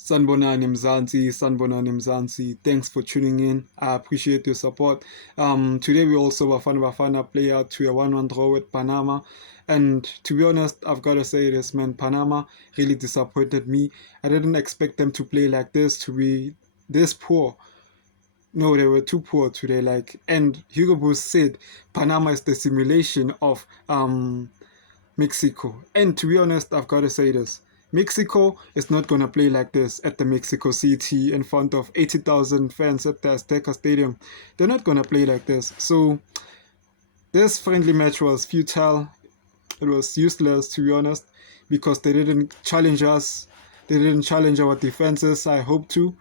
Sanbonani Mzansi, Sanbonani Mzansi. Thanks for tuning in. I appreciate your support. Today we also Bafana play out to a 1-1 draw with Panama. And to be honest, I've got to say this, man. Panama really disappointed me. I didn't expect them to play like this, to be this poor. No, they were too poor today. And Hugo Boss said Panama is the simulation of Mexico. And to be honest, I've got to say this. Mexico is not going to play like this at the Mexico City in front of 80,000 fans at the Azteca Stadium. They're not going to play like this. So this friendly match was futile. It was useless, to be honest, because they didn't challenge us. They didn't challenge our defenses. I hope to.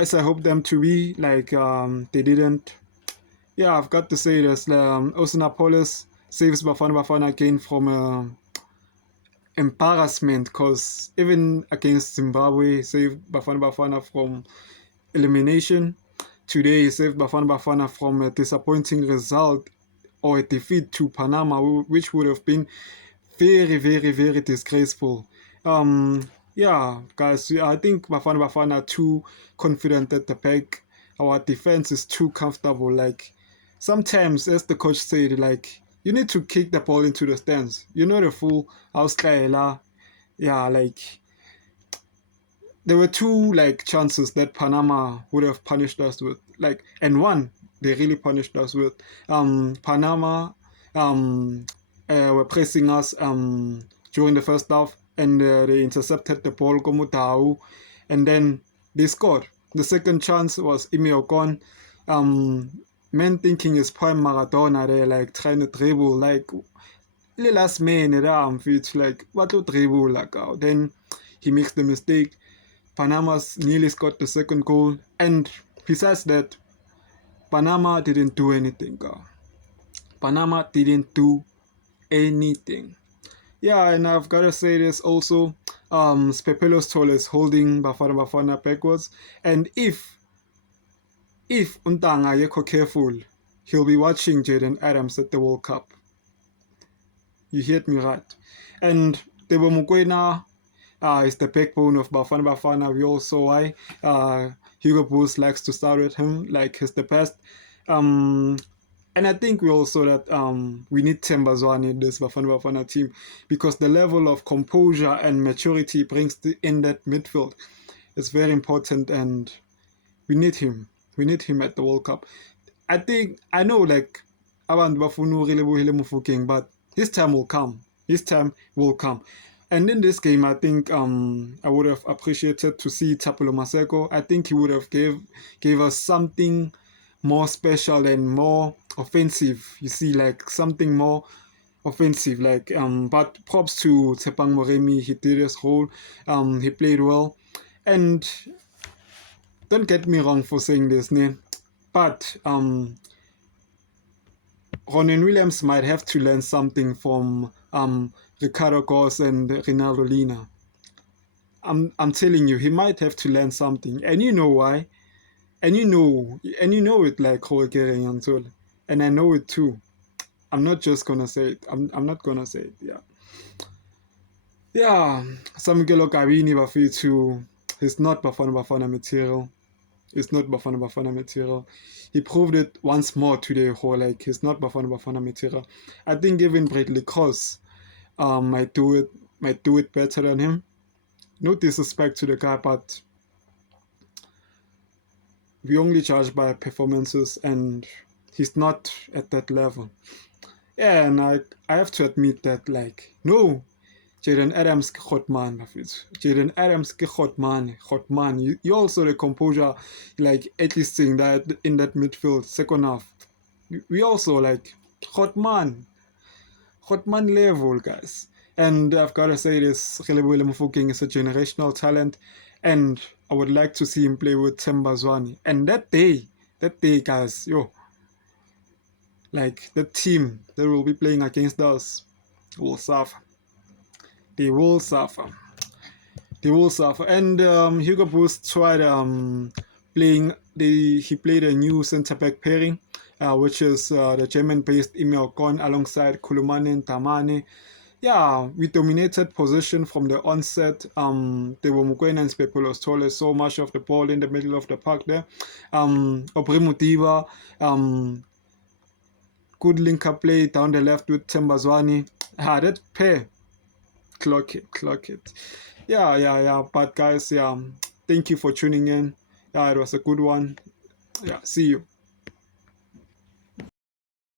As I hope them to be. They didn't. Yeah, I've got to say this. Osinapolis saves Bafana again from a embarrassment because even against Zimbabwe, saved Bafana from elimination. Today, he saved Bafana from a disappointing result or a defeat to Panama, which would have been very, very, very disgraceful. Yeah, guys, I think Bafana are too confident at the back. Our defense is too comfortable. Like sometimes, as the coach said, you need to kick the ball into the stands. You're not a fool. Australia, yeah, there were two chances that Panama would have punished us with. And one they really punished us with. Panama were pressing us during the first half, and they intercepted the ball Komutau, and then they scored. The second chance was Imi Ocon. Men thinking is prime Maradona there, trying to dribble, the last man around fit what to dribble then he makes the mistake. Panama's nearly scored the second goal, and besides that, Panama didn't do anything. Panama didn't do anything. Yeah, and I've got to say this also. Spepelos Toll is holding Bafana backwards, and if Untanga Yeko careful, he'll be watching Jaden Adams at the World Cup. You heard me right. And Tebo Mukwena is the backbone of Bafana. We all saw why. Hugo Boss likes to start with him, he's the best. And I think we also that we need Tembazwane in this Bafana team because the level of composure and maturity brings in that midfield is very important, and we need him. We need him at the World Cup. I know abantu bafuna uRelebohile Mofokeng, but his time will come. His time will come. And in this game, I think I would have appreciated to see Tapelo Maseko. I think he would have gave us something more special and more offensive. You see, something more offensive. But props to Tshepang Moremi. He did his role. He played well. And don't get me wrong for saying this, but Ronen Williams might have to learn something from Ricardo Gos and Rinaldo Lina. I'm telling you, he might have to learn something, and you know why, and you know it and I know it too. I'm not just gonna say it. I'm not gonna say it. Yeah. Samukelo Kabini Bafitu. He's not Bafana material. It's not Bafana material. He proved it once more today. He's not Bafana material. I think even Bradley Cross might do it better than him. No disrespect to the guy, but we only judge by performances, and he's not at that level. Yeah, and I have to admit that no, Jaden Adams ke Gotman, Jaden Adams ke Gotman. You also the composure, at least seeing that in that midfield second half. We also Gotman level, guys. And I've got to say this, Relebohile Mofokeng is a generational talent, and I would like to see him play with Tembazwane. And that day, guys, the team that will be playing against us will suffer. They will suffer. And Hugo Boss tried playing. He played a new centre back pairing, which is the German-based Emil Ocon alongside Kulumane and Tamane. yeah, we dominated possession from the onset. Teboho Mokoena and Spepulo stole so much of the ball in the middle of the park there. Aubrey Modiba, good link-up play down the left with Themba Zwane. That pair, clock it. Yeah. But guys, yeah, thank you for tuning in. Yeah, it was a good one. Yeah, see you.